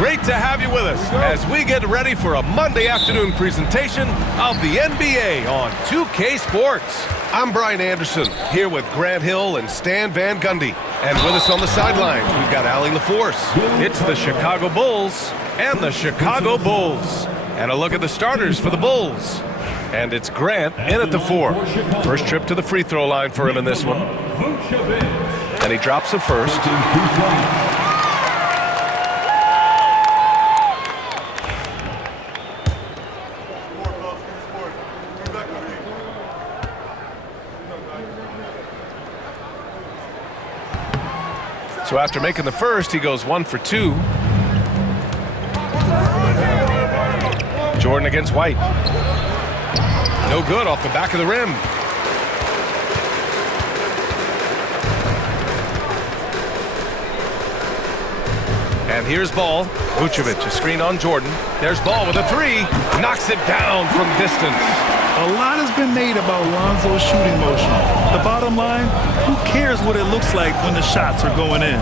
Great to have you with us as we get ready for a Monday afternoon presentation of the NBA on 2K Sports. I'm Brian Anderson, here with Grant Hill and Stan Van Gundy. And with us on the sidelines, we've got Allie LaForce. It's the Chicago Bulls and the Chicago Bulls. And a look at the starters for the Bulls. And it's Grant in at the 4. First trip to the free throw line for him in this one. And he drops the first. So after making the first, he goes 1 for 2. Jordan against White. No good off the back of the rim. And here's Ball. Vucevic, a screen on Jordan. There's Ball with a 3. Knocks it down from distance. A lot has been made about Lonzo's shooting motion. The bottom line, who cares what it looks like when the shots are going in?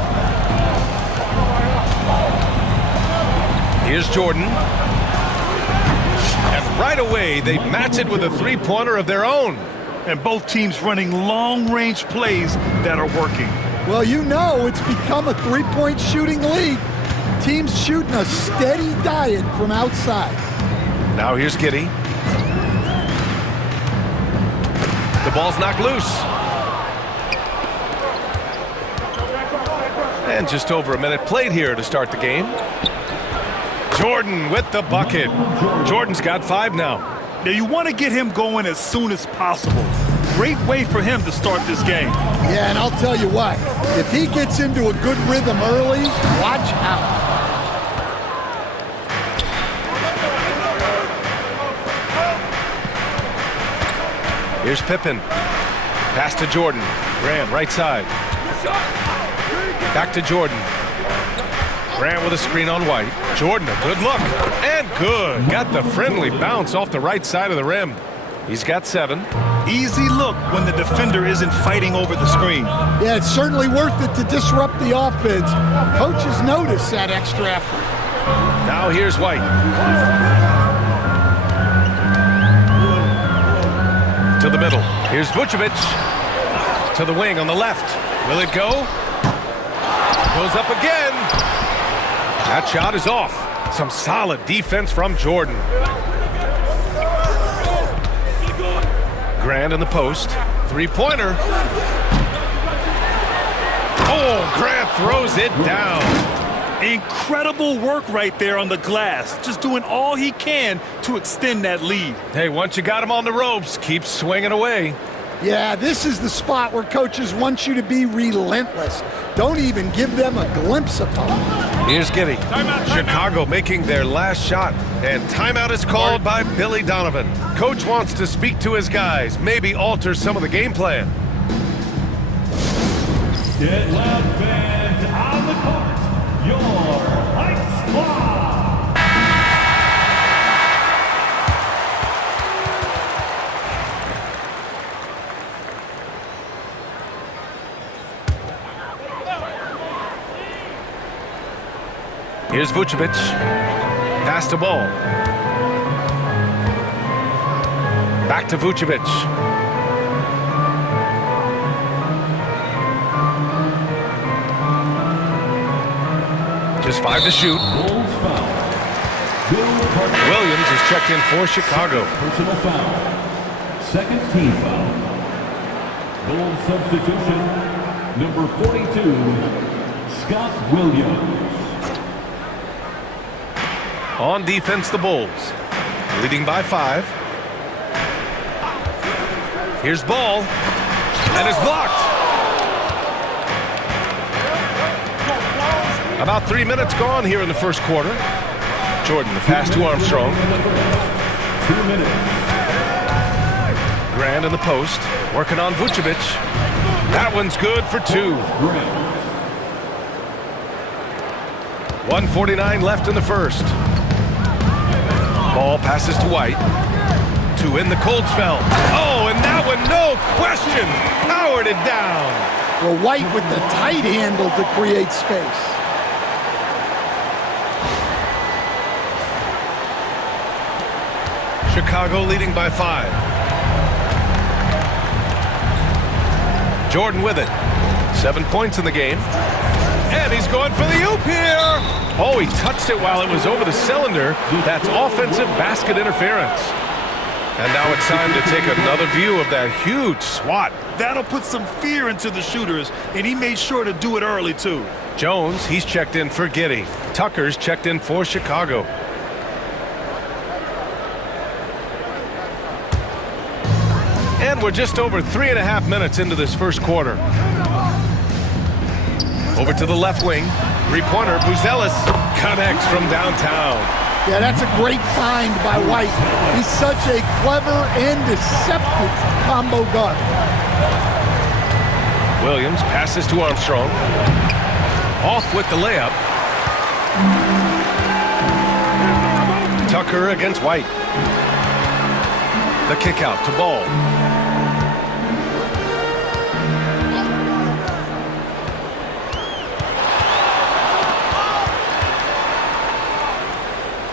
Here's Jordan. And right away, they match it with a three-pointer of their own. And both teams running long-range plays that are working. Well, you know it's become a three-point shooting league. Teams shooting a steady diet from outside. Now here's Giddey. The ball's knocked loose. And just over a minute played here to start the game. Jordan with the bucket. Jordan's got 5 now. Now you want to get him going as soon as possible. Great way for him to start this game. Yeah, and I'll tell you what, if he gets into a good rhythm early, watch out. Here's Pippen. Pass to Jordan. Grant, right side. Back to Jordan. Grant with a screen on White. Jordan, a good look. And good. Got the friendly bounce off the right side of the rim. He's got 7. Easy look when the defender isn't fighting over the screen. Yeah, it's certainly worth it to disrupt the offense. Coaches notice that extra effort. Now here's White. To the middle. Here's Vucevic. To the wing on the left. Will it go? Goes up again. That shot is off. Some solid defense from Jordan. Grant in the post. Three-pointer. Oh, Grant throws it down. Incredible work right there on the glass. Just doing all he can to extend that lead. Hey, once you got him on the ropes, keep swinging away. Yeah, this is the spot where coaches want you to be relentless. Don't even give them a glimpse of hope. Here's Giddey. Chicago making their last shot. And timeout is called by Billy Donovan. Coach wants to speak to his guys, maybe alter some of the game plan. Get loud, fans, on the court. Your Hype Squad. Here's Vucevic. Pass to Ball. Back to Vucevic. Just 5 to shoot. Williams is checked in for Chicago. Personal foul. Second team foul. Bulls substitution, number 42, Scott Williams. On defense, the Bulls. Leading by 5. Here's Ball. And it's blocked. About 3 minutes gone here in the first quarter. Jordan, the pass to Armstrong. 2 minutes. Grant in the post. Working on Vucevic. That one's good for 2. 1:49 left in the first. Ball passes to White. 2 in the cold spell. Oh, and that one, no question, powered it down. Well, White with the tight handle to create space. Chicago leading by 5. Jordan with it. 7 points in the game. And he's going for the oop here. Oh, he touched it while it was over the cylinder. That's offensive basket interference. And now it's time to take another view of that huge swat. That'll put some fear into the shooters, and he made sure to do it early, too. Jones, he's checked in for Giddey. Tucker's checked in for Chicago. And we're just over 3.5 minutes into this first quarter. Over to the left wing. Three-pointer, Buzelis connects from downtown. Yeah, that's a great find by White. He's such a clever and deceptive combo guard. Williams passes to Armstrong. Off with the layup. Tucker against White. The kick out to Ball.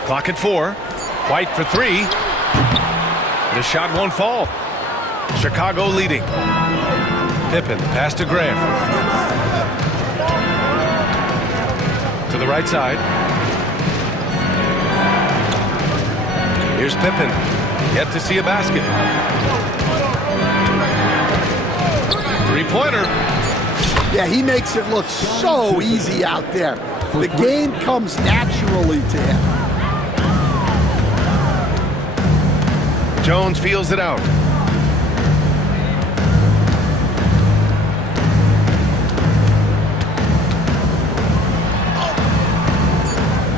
Clock at 4. White for 3. The shot won't fall. Chicago leading. Pippen, pass to Graham. To the right side. Here's Pippen. Yet to see a basket. Three-pointer. Yeah, he makes it look so easy out there. The game comes naturally to him. Jones feels it out.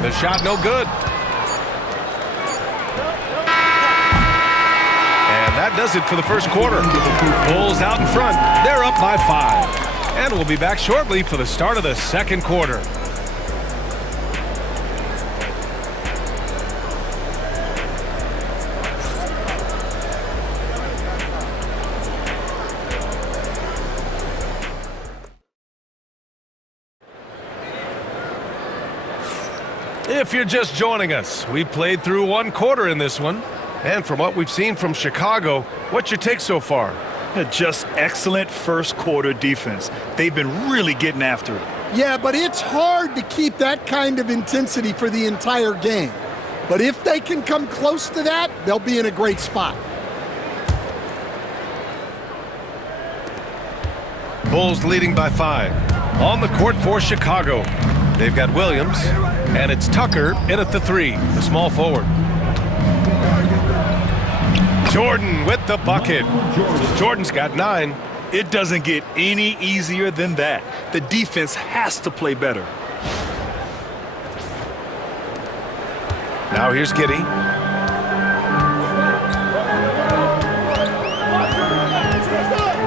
The shot no good. And that does it for the first quarter. Bulls out in front. They're up by 5. And we'll be back shortly for the start of the second quarter. If you're just joining us, we played through one quarter in this one. And from what we've seen from Chicago, what's your take so far? Just excellent first quarter defense. They've been really getting after it. Yeah, but it's hard to keep that kind of intensity for the entire game. But if they can come close to that, they'll be in a great spot. Bulls leading by 5. On the court for Chicago. They've got Williams, and it's Tucker in at the 3, the small forward. Jordan with the bucket. Jordan's got 9. It doesn't get any easier than that. The defense has to play better. Now here's Giddey.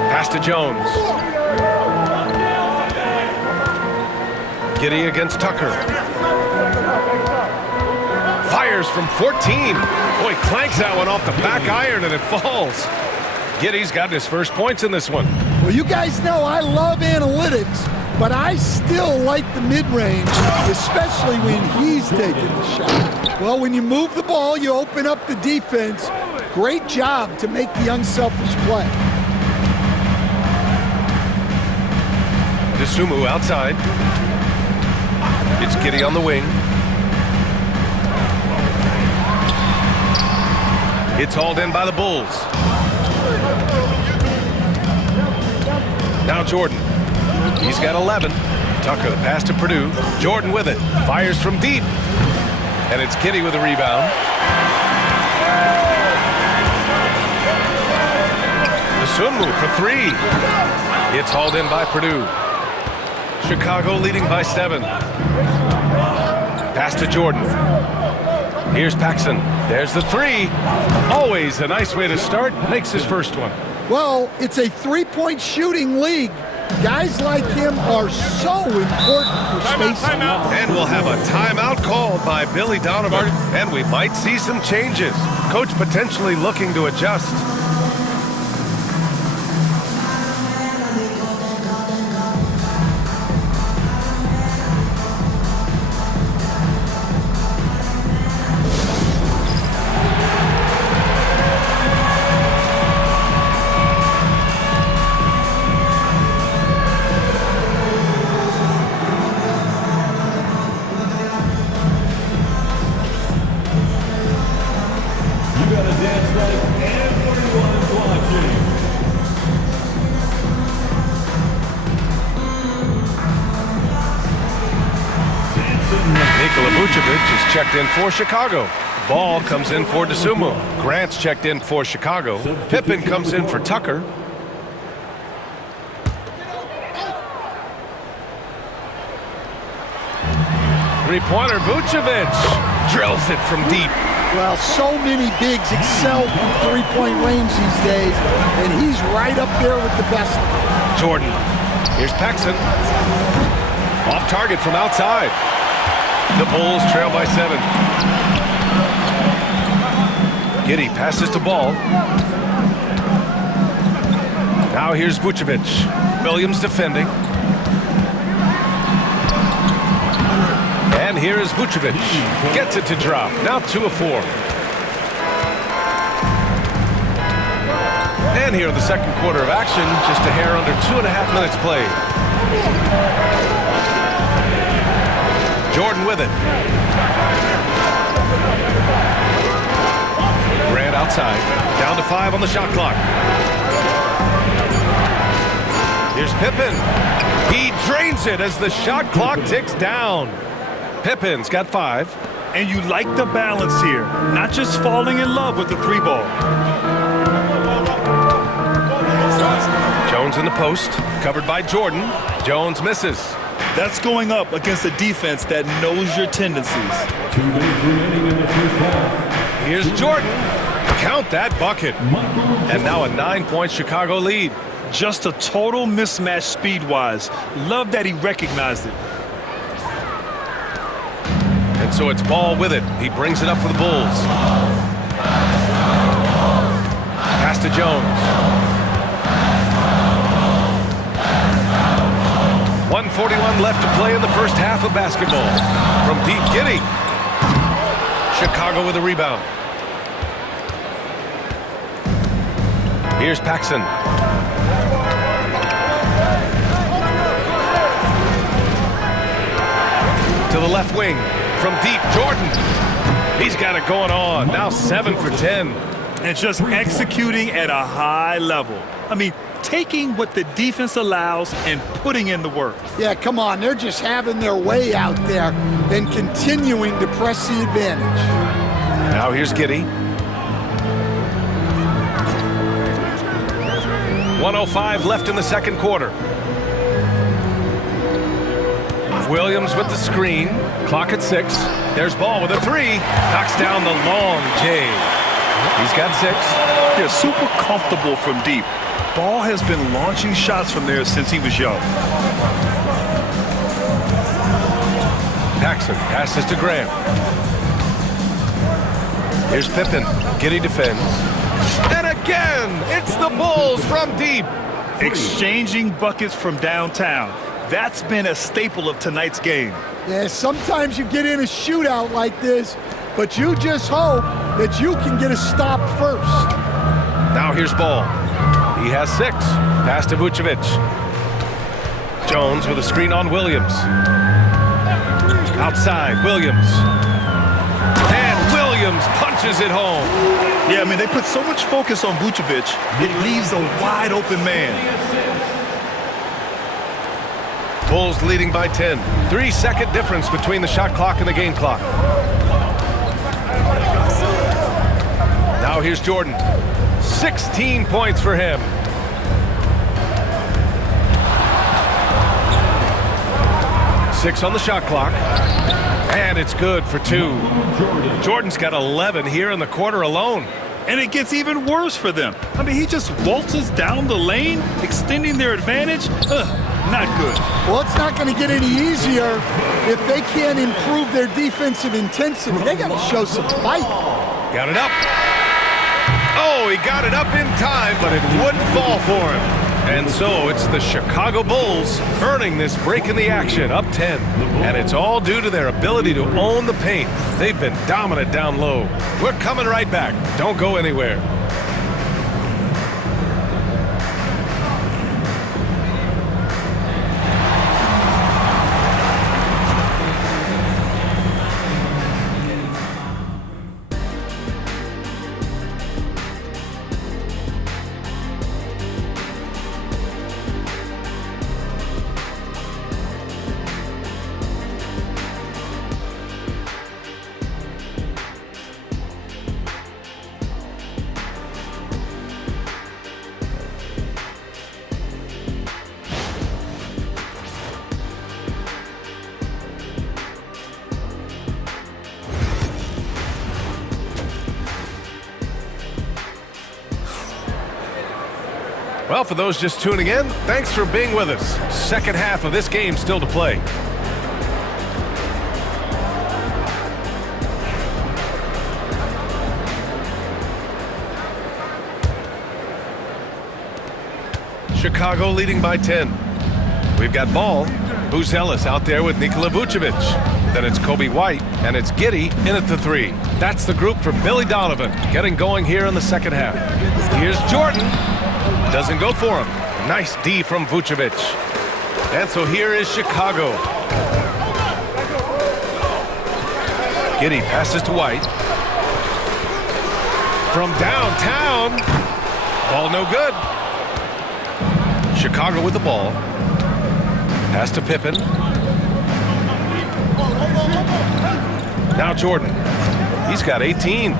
Pass to Jones. Giddey against Tucker. Fires from 14. Boy, clanks that one off the back iron and it falls. Giddey's gotten his first points in this one. Well, you guys know I love analytics, but I still like the mid-range, especially when he's taking the shot. Well, when you move the ball, you open up the defense. Great job to make the unselfish play. DeSumo outside. It's Giddey on the wing. It's hauled in by the Bulls. Now Jordan. He's got 11. Tucker the pass to Purdue. Jordan with it. Fires from deep. And it's Giddey with a rebound. DeSumo for 3. It's hauled in by Purdue. Chicago leading by 7. Pass to Jordan. Here's Paxson. There's the 3. Always a nice way to start. Makes his first one. Well, it's a three-point shooting league. Guys like him are so important for spacing. And we'll have a timeout called by Billy Donovan. And we might see some changes. Coach potentially looking to adjust. Vucevic is checked in for Chicago. Ball comes in for DeSumo. Grant's checked in for Chicago. Pippen comes in for Tucker. Three-pointer, Vucevic drills it from deep. Well, so many bigs excel from three-point range these days, and he's right up there with the best. Jordan. Here's Paxson. Off target from outside. The Bulls trail by 7. Giddey passes to Ball. Now here's Vucevic. Williams defending. And here is Vucevic. Gets it to drop. Now 2 of 4. And here in the second quarter of action, just a hair under 2.5 minutes played. Jordan with it. Grant outside. Down to 5 on the shot clock. Here's Pippen. He drains it as the shot clock ticks down. Pippen's got 5. And you like the balance here, not just falling in love with the 3-ball. Jones in the post, covered by Jordan. Jones misses. That's going up against a defense that knows your tendencies. 2 minutes remaining in the first half. Here's Jordan. Count that bucket. And now a 9-point Chicago lead. Just a total mismatch speed-wise. Love that he recognized it. And so it's Ball with it. He brings it up for the Bulls. Pass to Jones. 1:41 left to play in the first half of basketball. From deep, Giddey. Chicago with a rebound. Here's Paxson. To the left wing. From deep, Jordan. He's got it going on. Now 7 for 10. And just executing at a high level. I mean, taking what the defense allows and putting in the work. Yeah, come on. They're just having their way out there and continuing to press the advantage. Now here's Giddey. 1:05 left in the second quarter. Williams with the screen. Clock at 6. There's Ball with a 3. Knocks down the long J. He's got 6. They're super comfortable from deep. Ball has been launching shots from there since he was young. Paxson passes to Graham. Here's Pippen. Giddey defends. And again, it's the Bulls from deep. Exchanging buckets from downtown. That's been a staple of tonight's game. Yeah, sometimes you get in a shootout like this, but you just hope that you can get a stop first. Now here's Ball. He has 6. Pass to Vucevic. Jones with a screen on Williams. Outside, Williams. And Williams punches it home. Yeah, I mean, they put so much focus on Vucevic, it leaves a wide open man. Bulls leading by 10. 3-second difference between the shot clock and the game clock. Now here's Jordan. 16 points for him. Six on the shot clock. And it's good for 2. Jordan's got 11 here in the quarter alone. And it gets even worse for them. I mean, he just waltzes down the lane, extending their advantage. Not good. Well, it's not going to get any easier if they can't improve their defensive intensity. They got to show some fight. Got it up. Oh, he got it up in time, but it wouldn't fall for him. And so it's the Chicago Bulls earning this break in the action, up 10. And it's all due to their ability to own the paint. They've been dominant down low. We're coming right back. Don't go anywhere. Well, for those just tuning in, thanks for being with us. Second half of this game still to play. Chicago leading by 10. We've got ball. Booz Ellis out there with Nikola Vucevic. Then it's Kobe White, and it's Giddey in at the 3. That's the group for Billy Donovan, getting going here in the second half. Here's Jordan. Doesn't go for him. Nice D from Vucevic. And so here is Chicago. Giddey passes to White. From downtown. Ball no good. Chicago with the ball. Pass to Pippen. Now Jordan. He's got 18.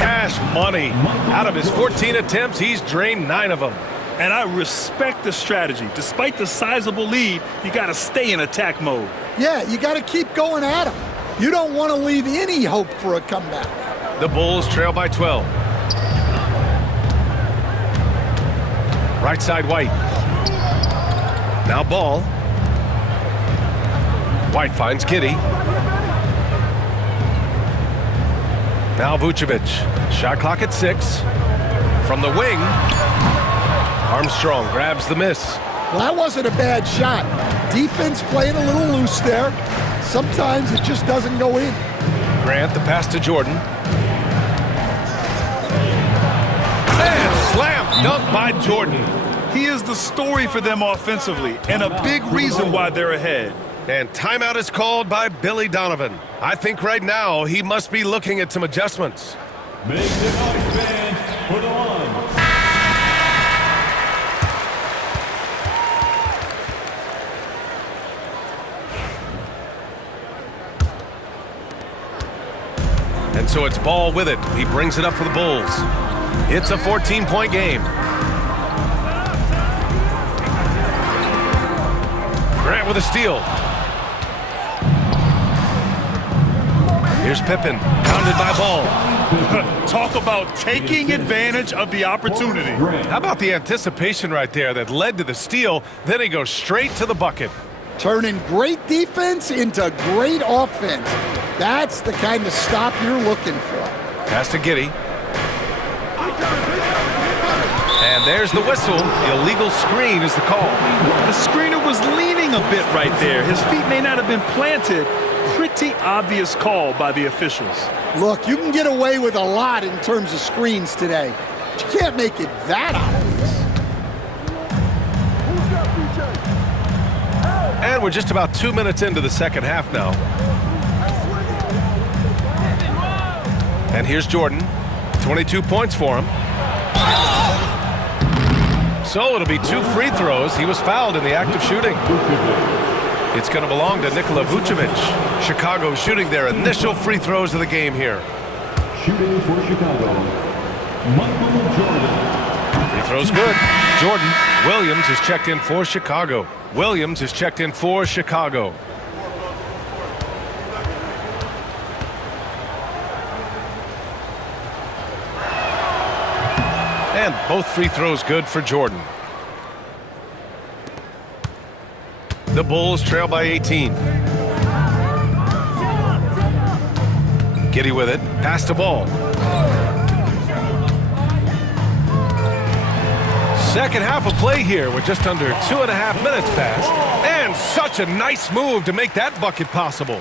Cash money. Out of his 14 attempts, he's drained 9 of them. And I respect the strategy. Despite the sizable lead, you got to stay in attack mode. Yeah, you got to keep going at him. You don't want to leave any hope for a comeback. The Bulls trail by 12. Right side White. Now ball. White finds Giddey. Now Vucevic. Shot clock at 6. From the wing. Armstrong grabs the miss. Well, that wasn't a bad shot. Defense playing a little loose there. Sometimes it just doesn't go in. Grant the pass to Jordan. And slam dunk by Jordan. He is the story for them offensively and a big reason why they're ahead. And timeout is called by Billy Donovan. I think right now he must be looking at some adjustments. Make the noise, fans, for the one. And so it's ball with it. He brings it up for the Bulls. It's a 14-point game. Grant with a steal. Here's Pippen, pounded by Ball. Talk about taking advantage of the opportunity. How about the anticipation right there that led to the steal? Then he goes straight to the bucket. Turning great defense into great offense. That's the kind of stop you're looking for. Pass to Giddey. And there's the whistle. Illegal screen is the call. The screener was leaning a bit right there. His feet may not have been planted. Pretty obvious call by the officials. Look, you can get away with a lot in terms of screens today, but you can't make it that obvious. And we're just about 2 minutes into the second half now. And here's Jordan. 22 points for him. So it'll be 2 free throws. He was fouled in the act of shooting. It's going to belong to Nikola Vucevic. Chicago shooting their initial free throws of the game here. Shooting for Chicago, Michael Jordan. Free throws good. Jordan. Williams is checked in for Chicago. Williams is checked in for Chicago. And both free throws good for Jordan. The Bulls trail by 18. Giddey with it. Pass to Ball. Second half of play here with just under 2.5 minutes passed. And such a nice move to make that bucket possible.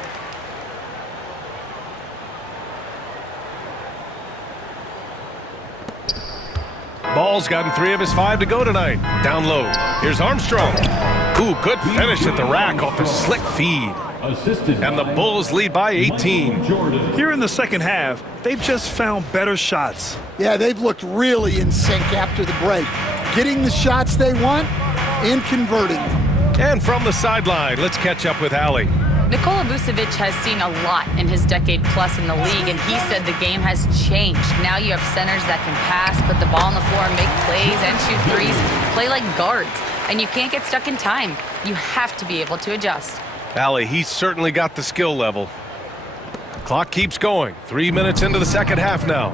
Ball's gotten 3 of his 5 to go tonight. Down low. Here's Armstrong. Ooh, good finish at the rack off the slick feed. And the Bulls lead by 18. Here in the second half, they've just found better shots. Yeah, they've looked really in sync after the break. Getting the shots they want and converting them. And from the sideline, let's catch up with Allie. Nikola Vucevic has seen a lot in his decade plus in the league, and he said the game has changed. Now you have centers that can pass, put the ball on the floor, make plays, and shoot threes, play like guards. And you can't get stuck in time. You have to be able to adjust. Allie, he's certainly got the skill level. Clock keeps going. 3 minutes into the second half now.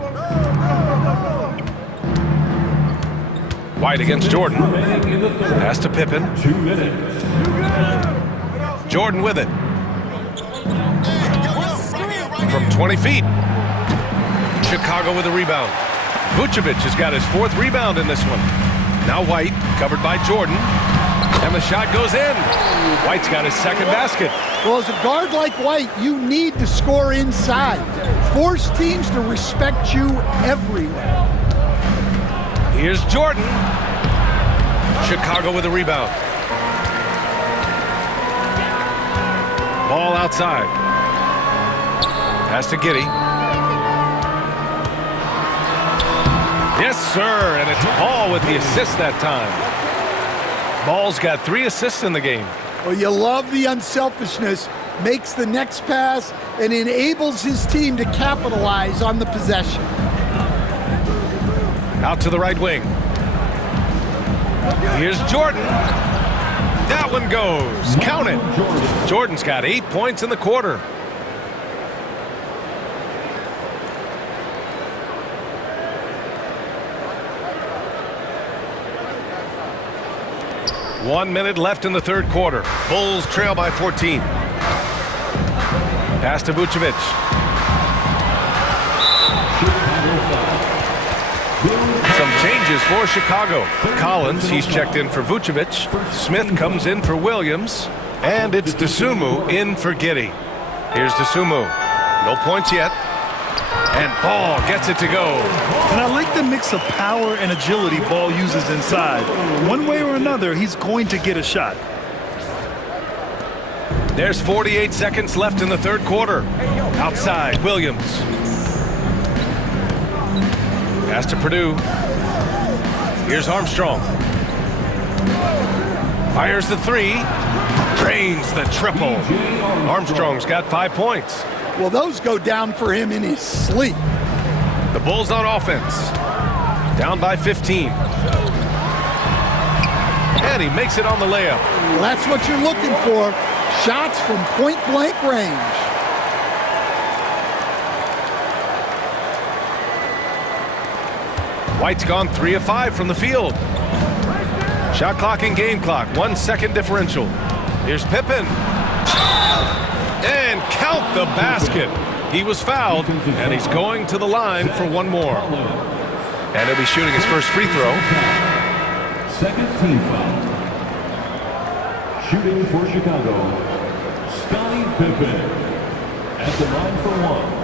White against Jordan. Pass to Pippen. 2 minutes. Jordan with it. From 20 feet. Chicago with a rebound. Vucevic has got his 4th rebound in this one. Now White, covered by Jordan. And the shot goes in. White's got his 2nd basket. Well, as a guard like White, you need to score inside. Force teams to respect you everywhere. Here's Jordan. Chicago with a rebound. Ball outside. Pass to Giddey. Yes, sir, and it's Ball with the assist that time. Ball's got 3 assists in the game. Well, you love the unselfishness, makes the next pass, and enables his team to capitalize on the possession. Out to the right wing. Here's Jordan. That one goes. Count it. Jordan's got 8 points in the quarter. One minute left in the 3rd quarter. Bulls trail by 14. Pass to Vucevic. Some changes for Chicago. Collins, he's checked in for Vucevic. Smith comes in for Williams. And it's Dosunmu in for Giddey. Here's Dosunmu. No points yet. And Ball gets it to go. And I like the mix of power and agility Ball uses inside. One way or another, he's going to get a shot. There's 48 seconds left in the 3rd quarter. Outside, Williams. Pass to Purdue. Here's Armstrong. Fires the 3. Drains the triple. Armstrong's got 5 points. Well, those go down for him in his sleep. The Bulls on offense. Down by 15. And he makes it on the layup. Well, that's what you're looking for. Shots from point-blank range. White's gone 3 of 5 from the field. Shot clock and game clock. 1 second differential. Here's Pippen. And count the basket. He was fouled, and he's going to the line for one more. And he'll be shooting his first free throw. 2nd team foul. Shooting for Chicago, Scottie Pippen at the line for 1.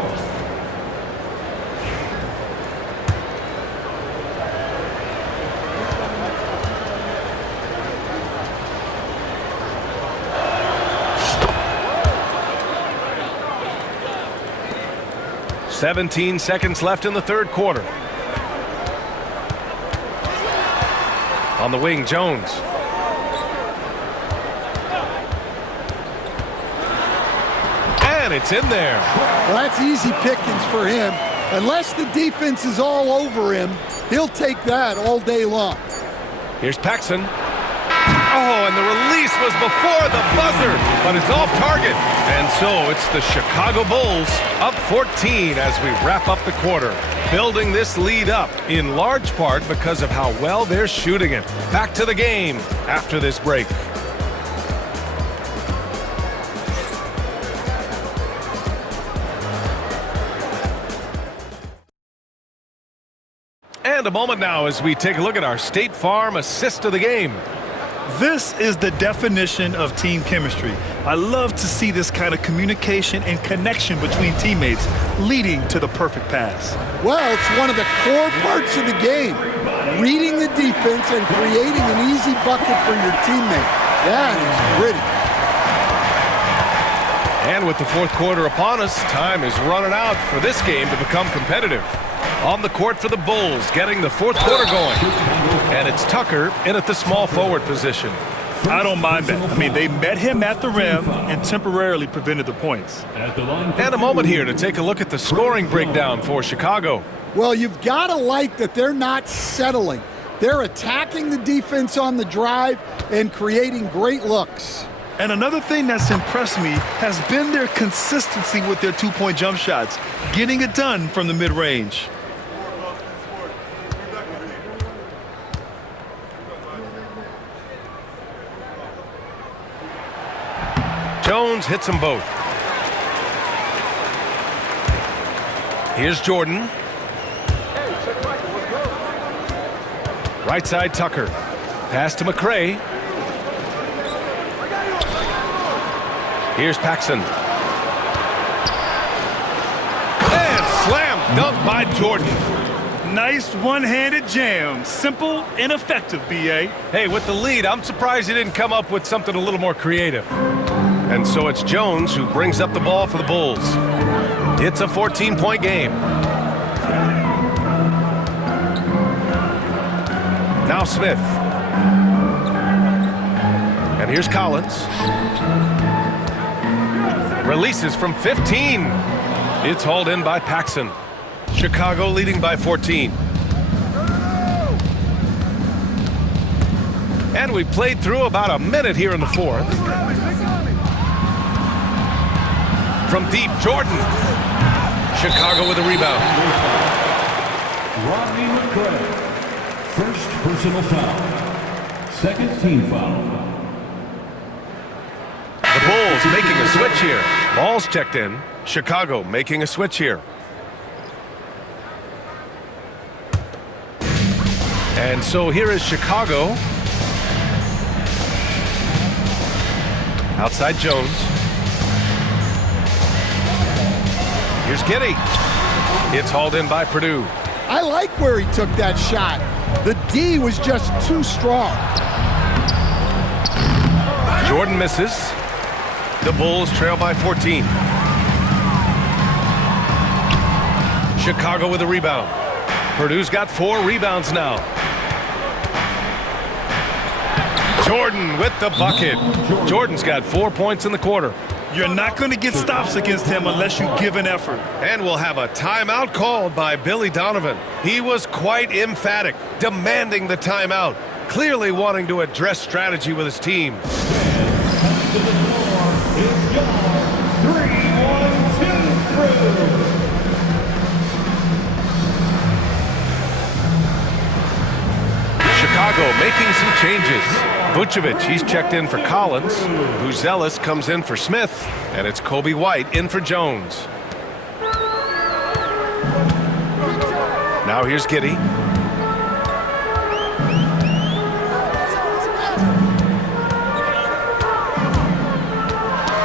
"17 seconds left in the 3rd quarter. On the wing, Jones. And it's in there. Well, that's easy pickings for him. Unless the defense is all over him, he'll take that all day long. Here's Paxson. Oh, and the release was before the buzzer, but it's off target. And so it's the Chicago Bulls up 14 as we wrap up the quarter. Building this lead up in large part because of how well they're shooting it. Back to the game after this break. And a moment now as we take a look at our State Farm assist of the game. This is the definition of team chemistry. I love to see this kind of communication and connection between teammates leading to the perfect pass. Well, it's one of the core parts of the game. Reading the defense and creating an easy bucket for your teammate. That is gritty. And with the 4th quarter upon us, time is running out for this game to become competitive. On the court for the Bulls, getting the 4th quarter going. And it's Tucker in at the small forward position. I don't mind that. I mean, they met him at the rim and temporarily prevented the points. And a moment here to take a look at the scoring breakdown for Chicago. Well, you've got to like that they're not settling. They're attacking the defense on the drive and creating great looks. And another thing that's impressed me has been their consistency with their 2-point jump shots, getting it done from the mid-range. Jones hits them both. Here's Jordan. Right side Tucker. Pass to McRae. Here's Paxson. And slam dunk by Jordan. Nice one-handed jam. Simple and effective, B.A. Hey, with the lead, I'm surprised he didn't come up with something a little more creative. And so it's Jones who brings up the ball for the Bulls. It's a 14-point game. Now Smith. And here's Collins. Releases from 15. It's hauled in by Paxson. Chicago leading by 14. And we played through about a minute here in the fourth. From deep, Jordan. Chicago with a rebound. Rodney McRae. First personal foul. Second team foul. The Bulls making a switch here. Ball's checked in. Chicago making a switch here. And so here is Chicago. Outside Jones. Here's Giddey. It's hauled in by Purdue. I like where he took that shot. The D was just too strong. Jordan misses. The Bulls trail by 14. Chicago with a rebound. Purdue's got 4 rebounds now. Jordan with the bucket. Jordan's got 4 points in the quarter. You're not going to get stops against him unless you give an effort. And we'll have a timeout called by Billy Donovan. He was quite emphatic, demanding the timeout, clearly wanting to address strategy with his team. To the floor is your 3-1-2 crew. Chicago making some changes. Vucevic, he's checked in for Collins. Buzelis comes in for Smith. And it's Kobe White in for Jones. Now here's Giddey.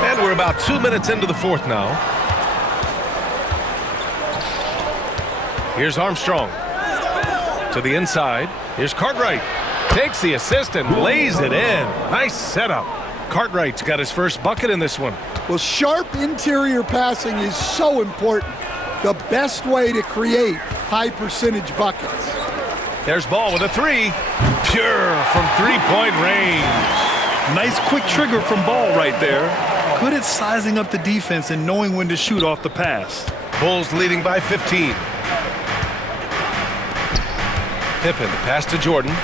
And we're about 2 minutes into the fourth now. Here's Armstrong. To the inside. Here's Cartwright. Takes the assist and lays it in. Nice setup. Cartwright's got his first bucket in this one. Well, sharp interior passing is so important. The best way to create high percentage buckets. There's Ball with a 3. Pure from 3-point range. Nice quick trigger from Ball right there. Good at sizing up the defense and knowing when to shoot off the pass. Bulls leading by 15. Pippen, the pass to Jordan.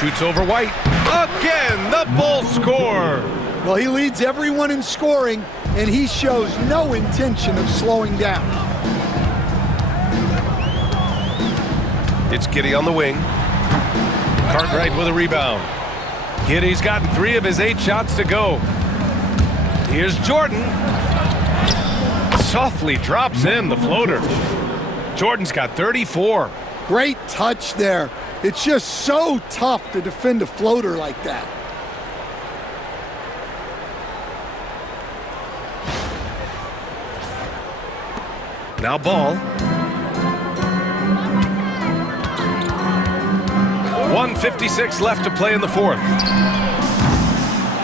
Shoots over White. Again, the Bulls score. Well, he leads everyone in scoring, and he shows no intention of slowing down. It's Giddey on the wing. Cartwright with a rebound. Giddey's gotten 3 of his 8 shots to go. Here's Jordan. Softly drops in the floater. Jordan's got 34. Great touch there. It's just so tough to defend a floater like that. Now Ball. 1:56 left to play in the fourth.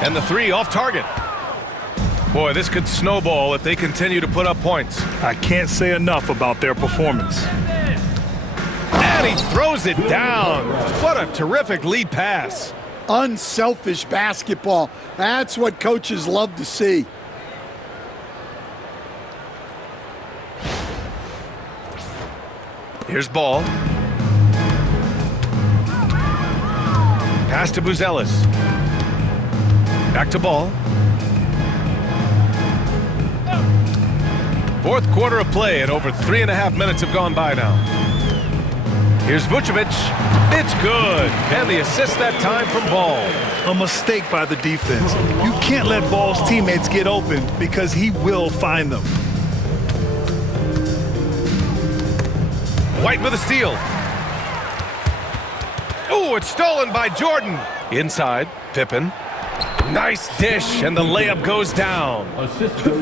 And the 3 off target. Boy, this could snowball if they continue to put up points. I can't say enough about their performance. And he throws it down. What a terrific lead pass. Unselfish basketball. That's what coaches love to see. Here's Ball. Pass to Buzelis. Back to Ball. Fourth quarter of play, and over 3.5 minutes have gone by now. Here's Vucevic. It's good. And the assist that time from Ball. A mistake by the defense. You can't let Ball's teammates get open because he will find them. White with a steal. Oh, it's stolen by Jordan. Inside, Pippen. Nice dish, and the layup goes down.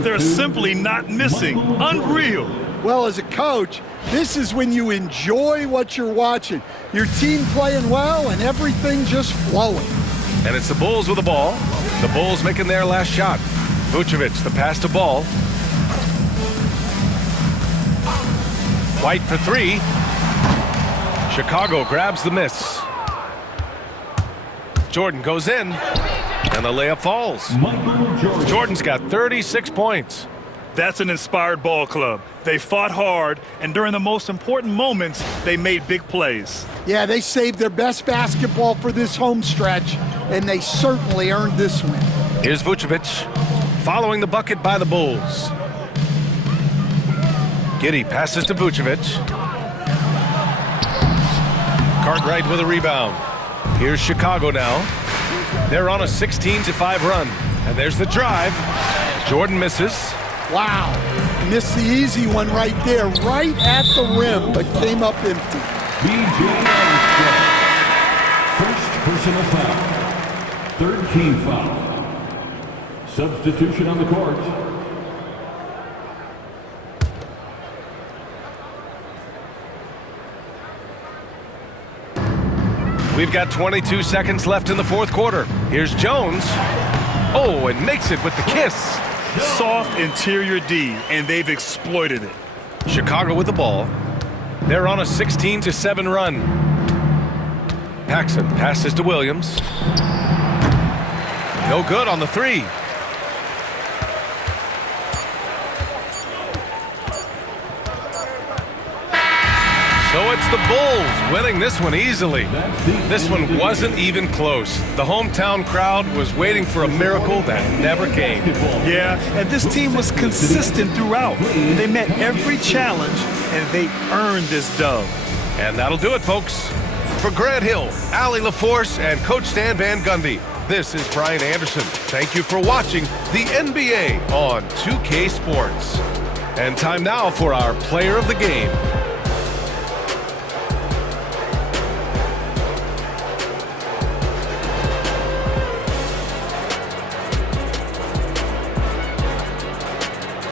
They're simply not missing. Unreal. Well, as a coach, this is when you enjoy what you're watching. Your team playing well and everything just flowing. And it's the Bulls with the ball. The Bulls making their last shot. Vucevic, the pass to Ball. White for three. Chicago grabs the miss. Jordan goes in, and the layup falls. Jordan's got 36 points. That's an inspired ball club. They fought hard, and during the most important moments, they made big plays. Yeah, they saved their best basketball for this home stretch, and they certainly earned this win. Here's Vucevic, following the bucket by the Bulls. Giddey passes to Vucevic. Cartwright with a rebound. Here's Chicago now. They're on a 16-5 run. And there's the drive. Jordan misses. Wow, missed the easy one right there, right at the rim, but came up empty. B.J. Armstrong. First personal foul. Third team foul. Substitution on the court. We've got 22 seconds left in the fourth quarter. Here's Jones. Oh, and makes it with the kiss. Soft interior D, and they've exploited it. Chicago with the ball. They're on a 16-7 run. Paxson passes to Williams. No good on the three. So it's the Bulls winning this one easily. This one wasn't even close. The hometown crowd was waiting for a miracle that never came. Yeah, and this team was consistent throughout. They met every challenge, and they earned this dub. And that'll do it, folks. For Grant Hill, Allie LaForce, and Coach Stan Van Gundy, this is Brian Anderson. Thank you for watching the NBA on 2K Sports. And time now for our player of the game.